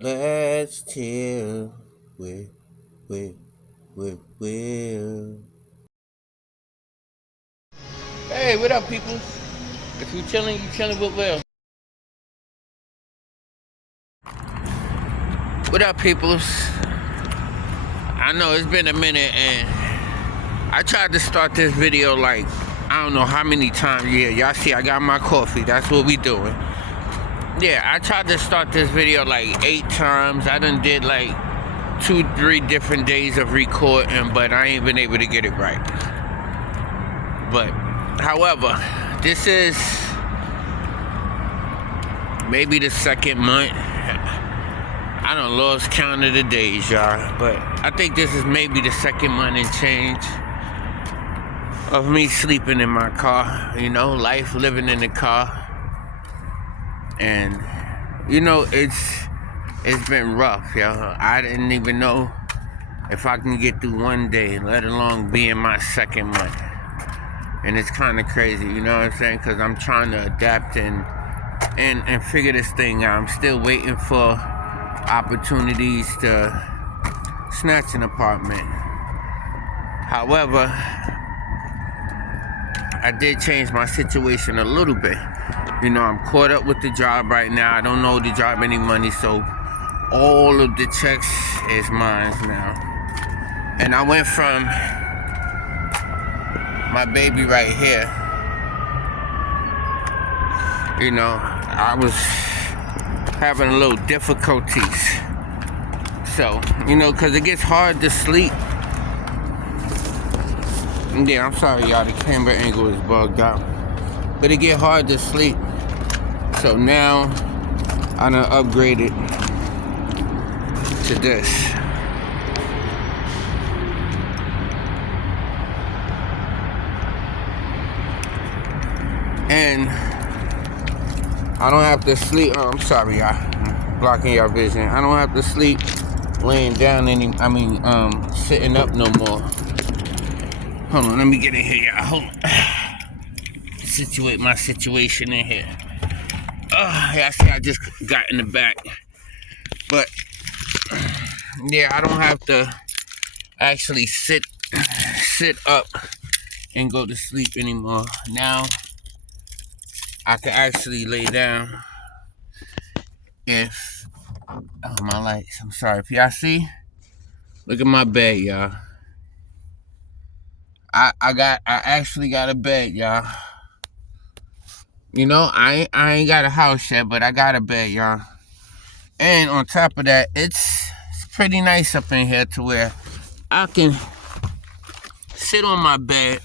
Let's chill with, Will. Hey, what up, people? If you chilling with Will. What up, peoples? I know it's been a minute, and I tried to start this video like, I don't know how many times. Yeah, y'all see I got my coffee. That's what we doing. Yeah, I tried to start this video like 8 times. I done did like 2-3 different days of recording, but I ain't been able to get it right. But, however, this is maybe the second month. I done lost count of the days, y'all. But I think this is maybe the second month and change of me sleeping in my car. You know, life living in the car. And, you know, it's been rough, y'all. I didn't even know if I can get through one day, let alone be in my second month. And it's kind of crazy, you know what I'm saying? Because I'm trying to adapt and figure this thing out. I'm still waiting for opportunities to snatch an apartment. However, I did change my situation a little bit. You know, I'm caught up with the job right now. I don't owe the job any money, so all of the checks is mine now. And I went from my baby right here. You know, I was having a little difficulties. So, you know, because it gets hard to sleep. Yeah, I'm sorry, y'all. The camera angle is bugged out. But it get hard to sleep. So now, I done upgraded to this. And I don't have to sleep. Oh, I'm sorry, y'all. I'm blocking y'all vision. I don't have to sleep laying down sitting up no more. Hold on, let me get in here, y'all. Hold on. Situate my situation in here. Yeah, I see I just got in the back. But, yeah, I don't have to actually sit up and go to sleep anymore. Now, I can actually lay down if... Oh, my lights. I'm sorry. If y'all see, look at my bed, y'all. I actually got a bed, y'all. You know, I ain't got a house yet, but I got a bed, y'all. And on top of that, it's pretty nice up in here to where I can sit on my bed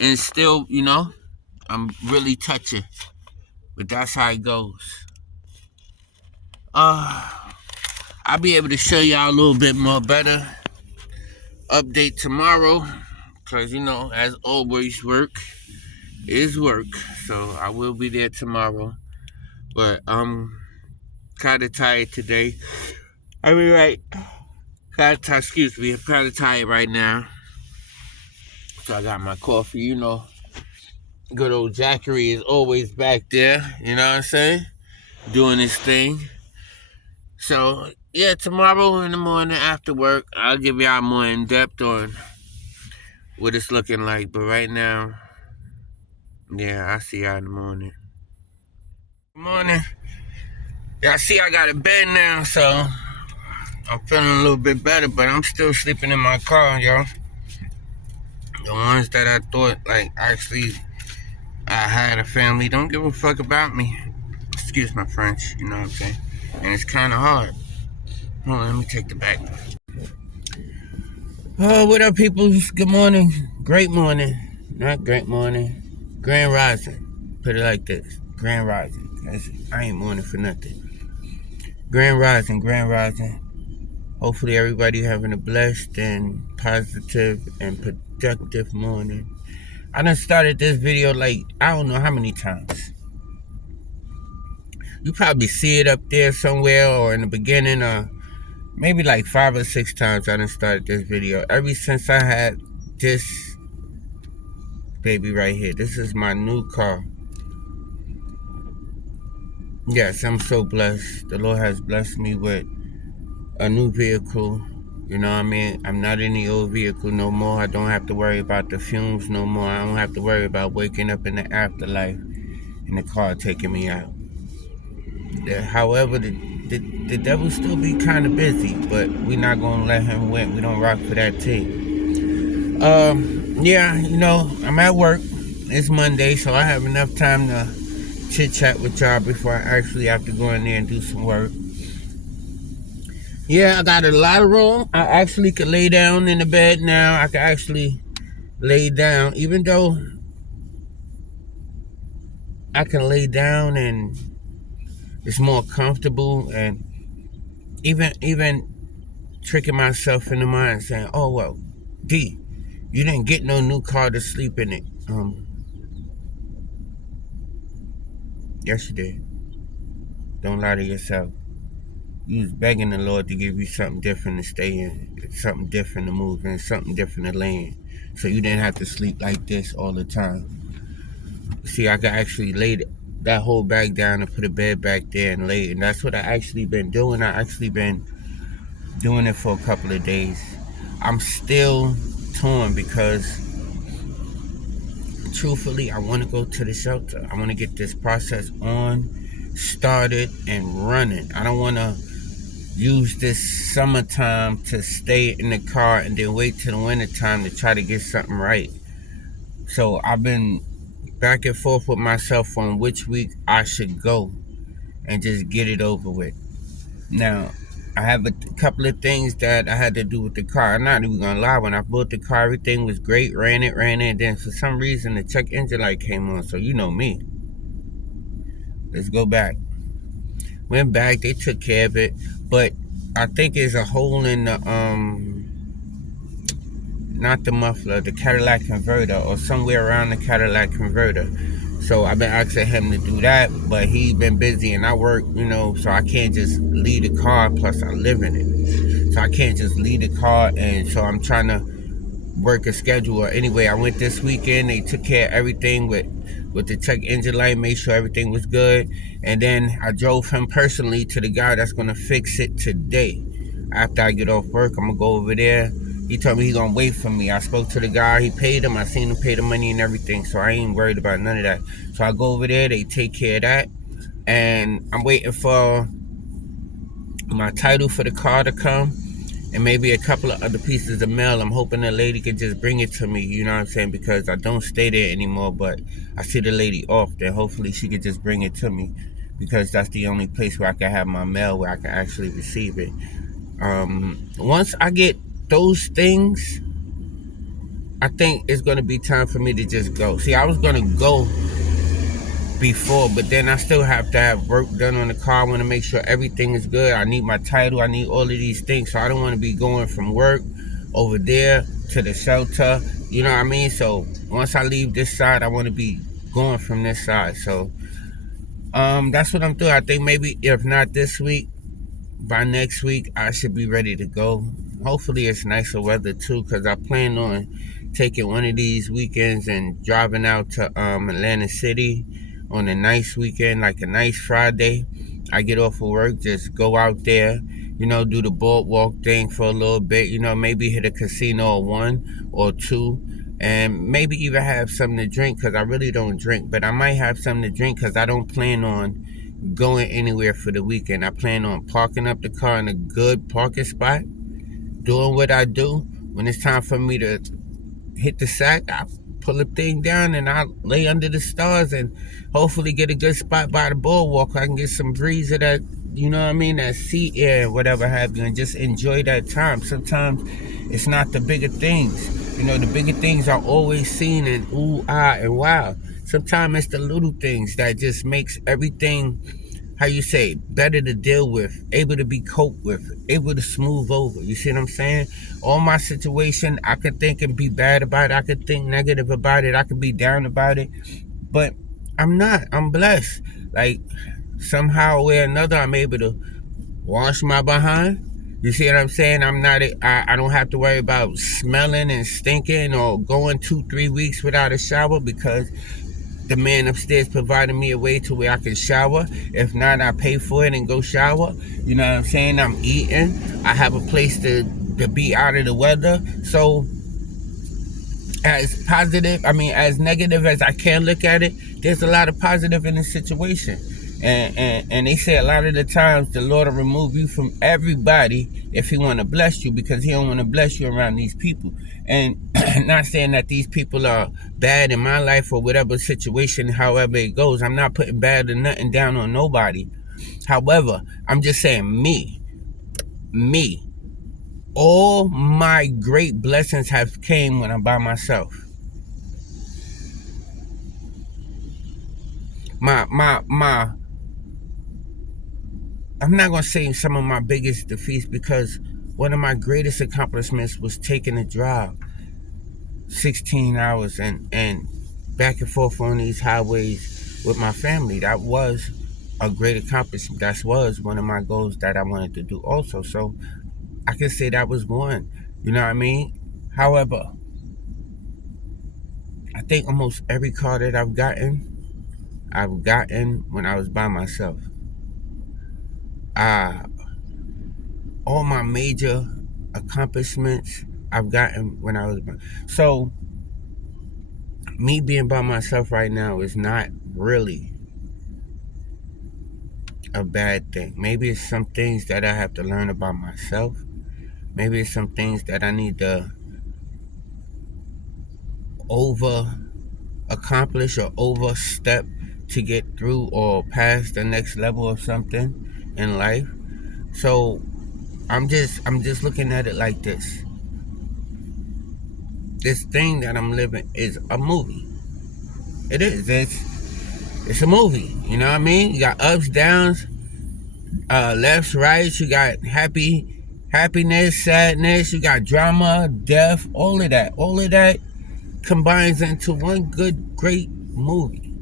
and still, you know, I'm really touching. But that's how it goes. I'll be able to show y'all a little bit more better update tomorrow. Because, you know, as always, work is work. So I will be there tomorrow. But I'm kind of tired today. I mean, right. Excuse me. I'm kind of tired right now. So I got my coffee, you know. Good old Jackery is always back there. You know what I'm saying? Doing his thing. So, yeah, tomorrow in the morning after work, I'll give y'all more in depth on what it's looking like. But right now, yeah, I'll see y'all in the morning. Good morning. Y'all see I got a bed now, so I'm feeling a little bit better, but I'm still sleeping in my car, y'all. The ones that I thought, like, actually I had a family don't give a fuck about me. Excuse my French, you know what I'm saying? And it's kind of hard. Hold on, let me take the back. Oh, what up, people? Good morning. Great morning. Not great morning. Grand rising. Put it like this. Grand rising. I ain't morning for nothing. Grand rising. Grand rising. Hopefully everybody having a blessed and positive and productive morning. I done started this video like, I don't know how many times. You probably see it up there somewhere or in the beginning or maybe like 5 or 6 times I done started this video. Ever since I had this baby right here. This is my new car. yes, I'm so blessed. The Lord has blessed me with a new vehicle. You know what I mean? I'm not in the old vehicle no more. I don't have to worry about the fumes no more. I don't have to worry about waking up in the afterlife and the car taking me out. However, the devil still be kind of busy, but we're not going to let him win. We don't rock for that team. Yeah, I'm at work. It's Monday, so I have enough time to chit chat with y'all before I actually have to go in there and do some work. Yeah, I got a lot of room. I actually could lay down in the bed now. I could actually lay down, even though I can lay down and it's more comfortable, and even tricking myself in the mind saying, "Oh well, D, you didn't get no new car to sleep in it." Yes, you did. Don't lie to yourself. You was begging the Lord to give you something different to stay in, something different to move in, something different to lay in, so you didn't have to sleep like this all the time. See, I could actually lay that whole bag down and put a bed back there and lay, and that's what I actually been doing. I actually been doing it for a couple of days. I'm still torn because truthfully, I want to go to the shelter. I want to get this process started and running. I don't want to use this summertime to stay in the car and then wait till the wintertime to try to get something right. So I've been back and forth with myself on which week I should go and just get it over with. Now, I have a couple of things that I had to do with the car. I'm not even gonna lie. When I bought the car, everything was great. Ran it, and then for some reason the check engine light came on. So you know me. Let's go back. Went back. They took care of it, but I think there's a hole in the not the muffler, the Cadillac converter, or somewhere around the Cadillac converter. So I've been asking him to do that, but he's been busy and I work, so I can't just leave the car. Plus, I live in it, so I can't just leave the car. And so I'm trying to work a schedule. Anyway, I went this weekend. They took care of everything with the check engine light, made sure everything was good, and then I drove him personally to the guy that's gonna fix it today. After I get off work, I'm gonna go over there. He told me he gonna wait for me. I spoke to the guy. He paid him. I seen him pay the money and everything, so I ain't worried about none of that. So I go over there. They take care of that, and I'm waiting for my title for the car to come, and maybe a couple of other pieces of mail. I'm hoping the lady could just bring it to me, you know what I'm saying? Because I don't stay there anymore, but I see the lady often. Hopefully she could just bring it to me, because that's the only place where I can have my mail where I can actually receive it. Once I get those things, I think it's going to be time for me to just go. See, I was going to go before, but then I still have to have work done on the car. I want to make sure everything is good. I need my title. I need all of these things. So I don't want to be going from work over there to the shelter. You know what I mean? So once I leave this side, I want to be going from this side. So that's what I'm doing. I think maybe if not this week, by next week, I should be ready to go. Hopefully it's nicer weather too, because I plan on taking one of these weekends and driving out to Atlantic City on a nice weekend, like a nice Friday. I get off of work, just go out there, do the boardwalk thing for a little bit, maybe hit a casino or one or two, and maybe even have something to drink, because I really don't drink, but I might have something to drink because I don't plan on going anywhere for the weekend. I plan on parking up the car in a good parking spot, doing what I do. When it's time for me to hit the sack, I pull the thing down and I lay under the stars and hopefully get a good spot by the boardwalk. I can get some breeze of that, that sea air, whatever have you, and just enjoy that time. Sometimes it's not the bigger things. The bigger things are always seen and ooh, ah, and wow. Sometimes it's the little things that just makes everything, how you say, better to deal with, able to be coped with, able to smooth over. You see what I'm saying? All my situation, I could think and be bad about it. I could think negative about it. I could be down about it. But I'm not. I'm blessed. Like, somehow or another, I'm able to wash my behind. You see what I'm saying? I'm not. I don't have to worry about smelling and stinking or going 2-3 weeks without a shower, because the man upstairs provided me a way to where I can shower. If not, I pay for it and go shower. You know what I'm saying? I'm eating. I have a place to be out of the weather. So as positive, as negative as I can look at it, there's a lot of positive in this situation. And they say a lot of the times the Lord will remove you from everybody if he want to bless you, because he don't want to bless you around these people. And not saying that these people are bad in my life or whatever situation, however it goes. I'm not putting bad or nothing down on nobody. However, I'm just saying me. All my great blessings have came when I'm by myself. I'm not going to say some of my biggest defeats, because one of my greatest accomplishments was taking a drive 16 hours and back and forth on these highways with my family. That was a great accomplishment. That was one of my goals that I wanted to do also. So I can say that was one. You know what I mean? However, I think almost every car that I've gotten when I was by myself. All my major accomplishments I've gotten when I was by. So me being by myself right now is not really a bad thing. Maybe it's some things that I have to learn about myself. Maybe it's some things that I need to over accomplish or overstep to get through or past the next level of something in life. So I'm just looking at it like this. This thing that I'm living is a movie. It is. It's a movie. You know what I mean? You got ups, downs, lefts, rights. You got happiness, sadness. You got drama, death. All of that combines into one good, great movie.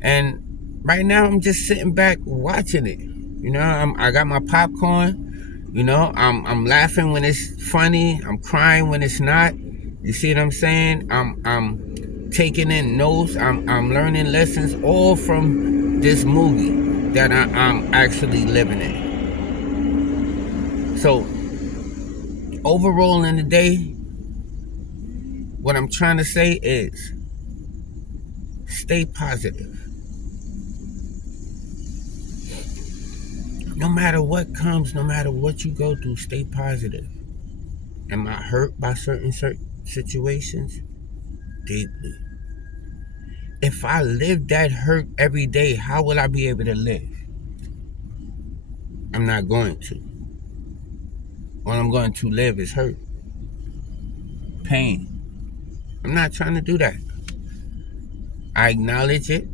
And right now, I'm just sitting back watching it. You know, I got my popcorn. You know, I'm laughing when it's funny. I'm crying when it's not. You see what I'm saying? I'm taking in notes. I'm learning lessons all from this movie that I'm actually living in. So overall in the day, what I'm trying to say is stay positive. No matter what comes, no matter what you go through, stay positive. Am I hurt by certain situations? Deeply. If I live that hurt every day, how will I be able to live? I'm not going to. All I'm going to live is hurt. Pain. I'm not trying to do that. I acknowledge it.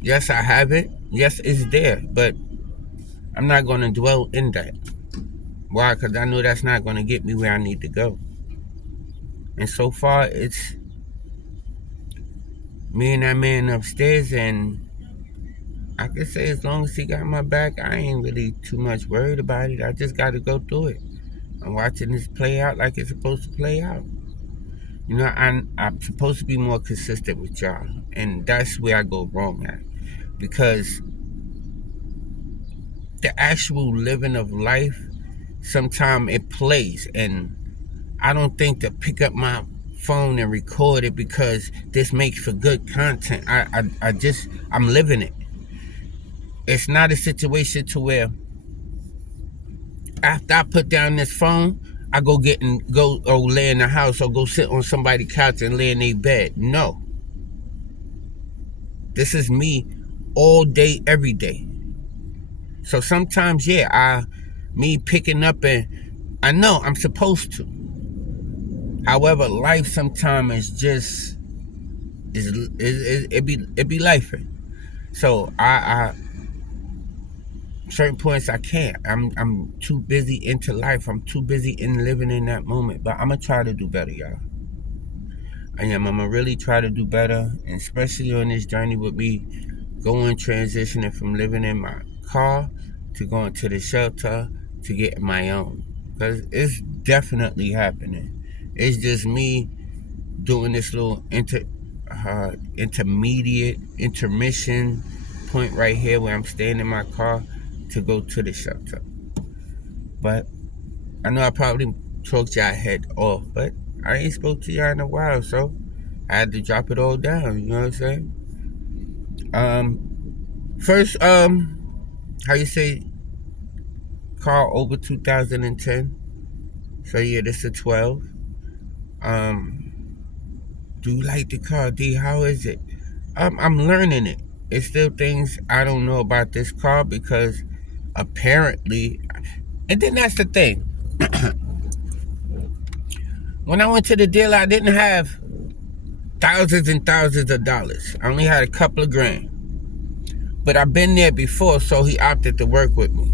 Yes, I have it. Yes, it's there. But I'm not going to dwell in that. Why? Because I know that's not going to get me where I need to go. And so far, it's me and that man upstairs, and I can say as long as he got my back, I ain't really too much worried about it. I just got to go through it. I'm watching this play out like it's supposed to play out. You know, I'm supposed to be more consistent with y'all, and that's where I go wrong at. Because the actual living of life, sometimes it plays, and I don't think to pick up my phone and record it because this makes for good content. I'm living it. It's not a situation to where after I put down this phone, I go lay in the house or go sit on somebody's couch and lay in their bed. No. This is me all day, every day. So sometimes, me picking up, and I know I'm supposed to. However, life sometimes is just it be life. So I certain points I can't. I'm too busy into life. I'm too busy in living in that moment. But I'm gonna try to do better, y'all. I'm gonna really try to do better, and especially on this journey with me transitioning from living in my car to going to the shelter to getting my own. Because it's definitely happening. It's just me doing this little intermission point right here where I'm staying in my car to go to the shelter. But I know I probably talked y'all head off, but I ain't spoke to y'all in a while, so I had to drop it all down. You know what I'm saying? First, how you say car over 2010? So yeah, this is 12. Do you like the car, D? How is it? I'm learning it. It's still things I don't know about this car because apparently, and then that's the thing. When I went to the dealer, I didn't have thousands and thousands of dollars. I only had a couple of grand. But I've been there before, so he opted to work with me.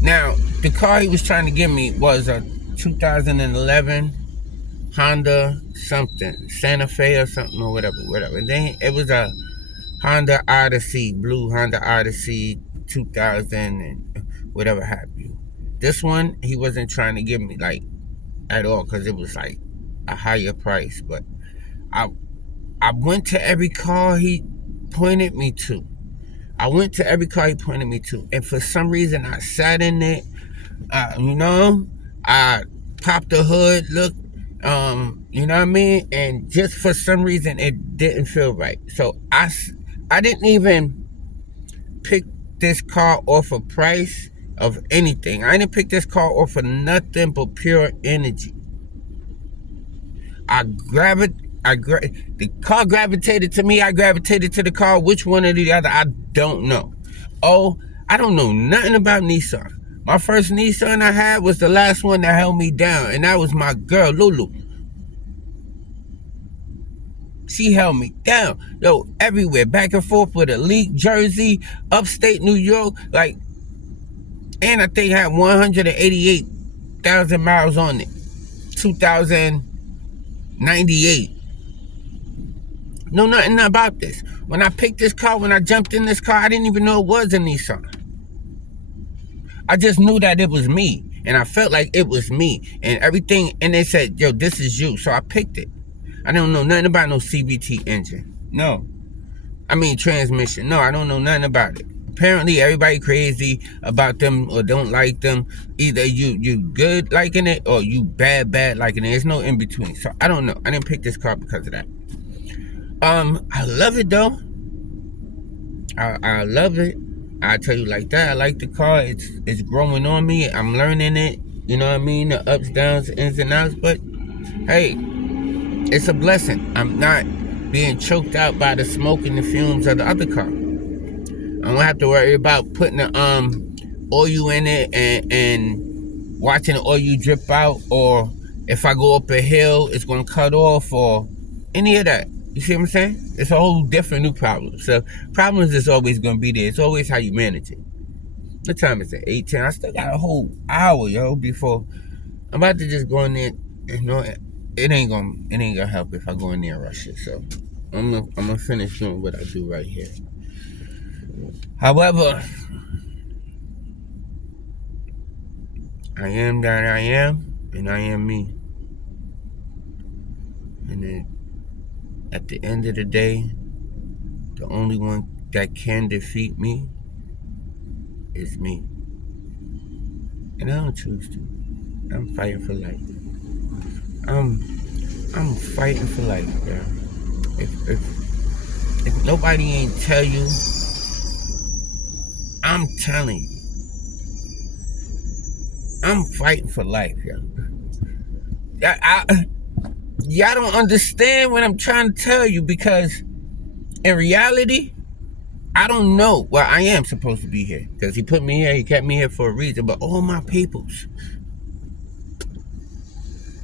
Now, the car he was trying to give me was a 2011 Honda something, Santa Fe or something or whatever. And then it was a Honda Odyssey, blue Honda Odyssey 2000 and whatever have you. This one, he wasn't trying to give me like at all because it was like a higher price. But I went to every car he pointed me to. And for some reason, I sat in it, I popped the hood, looked, you know what I mean? And just for some reason, it didn't feel right. So I didn't even pick this car off a price of anything. I didn't pick this car off of nothing but pure energy. The car gravitated to me. I gravitated to the car. Which one or the other, I don't know. Oh, I don't know nothing about Nissan. My first Nissan I had was the last one that held me down, and that was my girl, Lulu. She held me down. Yo, everywhere, back and forth with a leak, Jersey, upstate New York, like, and I think I had 188,000 miles on it. 2098. Know nothing about this. When I picked this car, when I jumped in this car, I didn't even know it was a Nissan. I just knew that it was me, and I felt like it was me, and everything, and they said, yo, this is you, so I picked it. I don't know nothing about no CVT engine. No. I mean transmission. No, I don't know nothing about it. Apparently, everybody crazy about them or don't like them. Either you good liking it or you bad liking it. There's no in between. So I don't know. I didn't pick this car because of that. I love it though. I love it. I tell you like that. I like the car. It's growing on me. I'm learning it. You know what I mean? The ups, downs, ins and outs. But hey, it's a blessing. I'm not being choked out by the smoke and the fumes of the other car. I don't have to worry about putting the oil in it and watching the oil drip out, or if I go up a hill, it's gonna cut off, or any of that. You see what I'm saying? It's a whole different new problem. So problems is always gonna be there. It's always how you manage it. What time is it? 8:10. I still got a whole hour, yo, before I'm about to just go in there. You know, it ain't gonna help if I go in there and rush it. So I'm gonna finish doing what I do right here. However, I am that I am, and I am me. And then at the end of the day, the only one that can defeat me is me. And I don't choose to. I'm fighting for life. I'm fighting for life, bro. If nobody ain't tell you, I'm telling you. I'm fighting for life, yo. Y'all don't understand what I'm trying to tell you, because in reality, I don't know. Well, I am supposed to be here because he put me here. He kept me here for a reason. But all my peoples,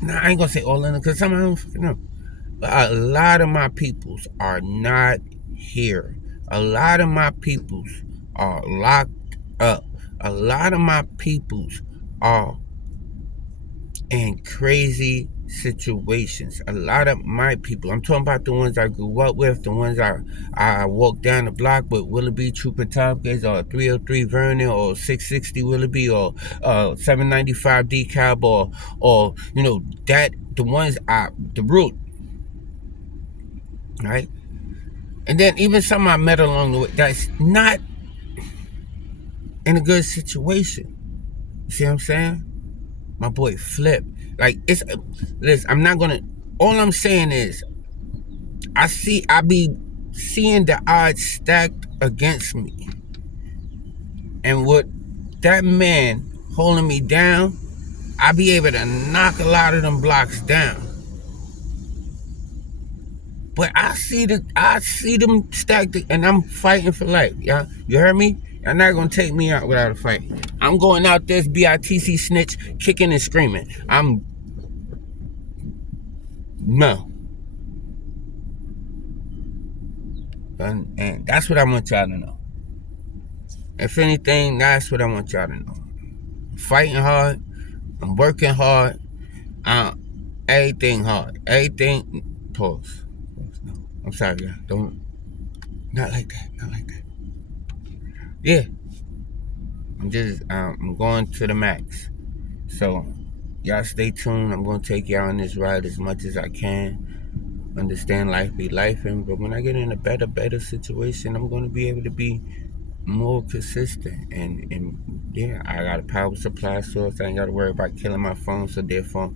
now I ain't gonna say all of them because some of them fucking know. But a lot of my peoples are not here. A lot of my peoples are locked up. A lot of my peoples are in crazy situations. A lot of my people, I'm talking about the ones I grew up with, the ones I walked down the block with, Willoughby, Trooper Tompkins, or 303 Vernon, or 660 Willoughby, or 795 DeKalb, or you know, that the ones the root. right? And then even some I met along the way that's not in a good situation. You see what I'm saying? My boy Flip. Like, it's, listen, I'm not gonna, all I'm saying is, I be seeing the odds stacked against me. And with that man holding me down, I be able to knock a lot of them blocks down. But I see them stacked, and I'm fighting for life. Yeah, you heard me? You're not gonna take me out without a fight. I'm going out this BITC snitch, kicking and screaming. No. And that's what I want y'all to know. If anything, that's what I want y'all to know. I'm fighting hard. I'm working hard. Everything hard. Everything. Pause. No, I'm sorry, y'all. Don't. Not like that. Not like that. Yeah. I'm going to the max. So, y'all stay tuned. I'm going to take y'all on this ride as much as I can. Understand life be lifing. But when I get in a better situation, I'm going to be able to be more consistent. And yeah, I got a power supply source. I ain't got to worry about killing my phone. So therefore,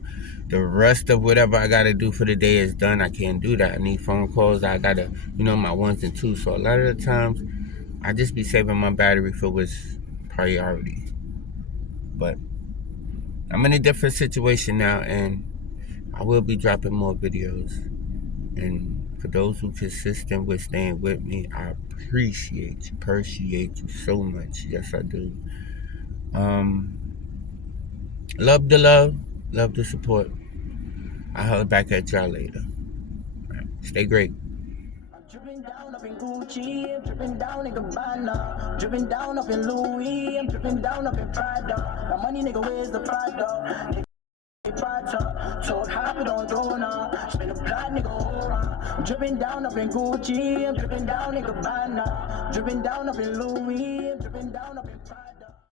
the rest of whatever I got to do for the day is done. I can't do that. I need phone calls. I got to, my ones and twos. So a lot of the times, I just be saving my battery for what's priority. But I'm in a different situation now, and I will be dropping more videos. And for those who consistent with staying with me, I appreciate you so much. Yes, I do. Love the love the support. I'll holler back at y'all later. Right. Stay great. Dripping down up in Gucci, I'm dripping down in Gabbana, dripping down up in Louis, I'm dripping down up in Prada. My money, nigga, where's the Prada? Told hop it on Dona, spin a plot, nigga, aura. I'm dripping down up in Gucci, I'm dripping down in Gabbana, dripping down up in Louis, I'm dripping down up in Prada.